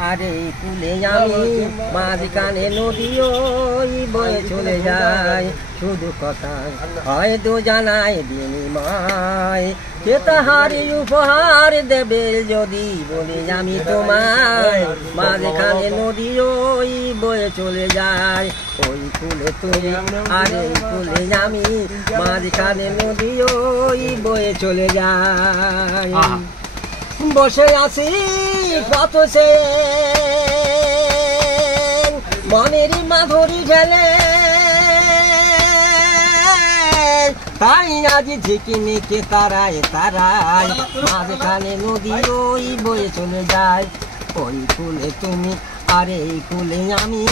আরে কুলে আমি মাঝখানে নদী ওই বয়ে চলে যায় শুধু কথা হয়তো জানাই বিনিময় কে তাহারি উপহার দেবে যদি বলি আমি তোমায় মাঝখানে নদী ওই বয়ে চলে যায় ওই কুলে তুমি আরে কুলে আমি মাঝখানে নদী ওই বয়ে চলে যায় বসে আছি কত সে মনের মাধুরী ঢেলে তাই আজ ঝিকিমিকে তারায় তারায় মাঝখানে নদী ওই বয়ে চলে যায় ওই কুলে তুমি আরে এই কুলে আমি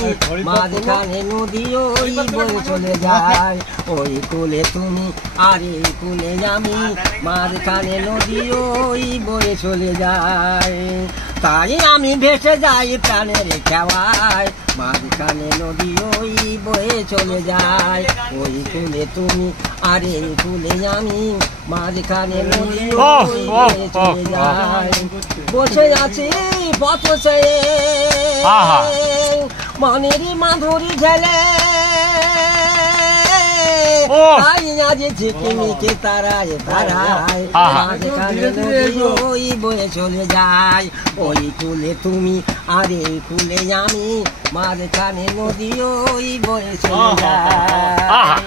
মাঝখানে নদী ওই বয়ে চলে যায় ওই কুলে তুমি আরে এই কুলে আমি মাঝখানে নদী ওই বয়ে চলে যায় তাই আমি ভেসে যাই প্রাণের খেওয়ায় মাঝখানে নদী ওই বয়ে চলে যায় ওই কুলে তুমি আরে এই কুলে আমি মাঝখানে নদী ওই বয়ে চলে যায় বসে আছি পথ সে মনের মাধুরী ঝেলে আজ ঝিকিমিকে তারায় তারায় মাঝখানে নদী ওই বয়ে চলে যায় ওই কুলে তুমি আর এই কুলে আমি মাঝখানে নদী ওই বয়ে চলে যায়।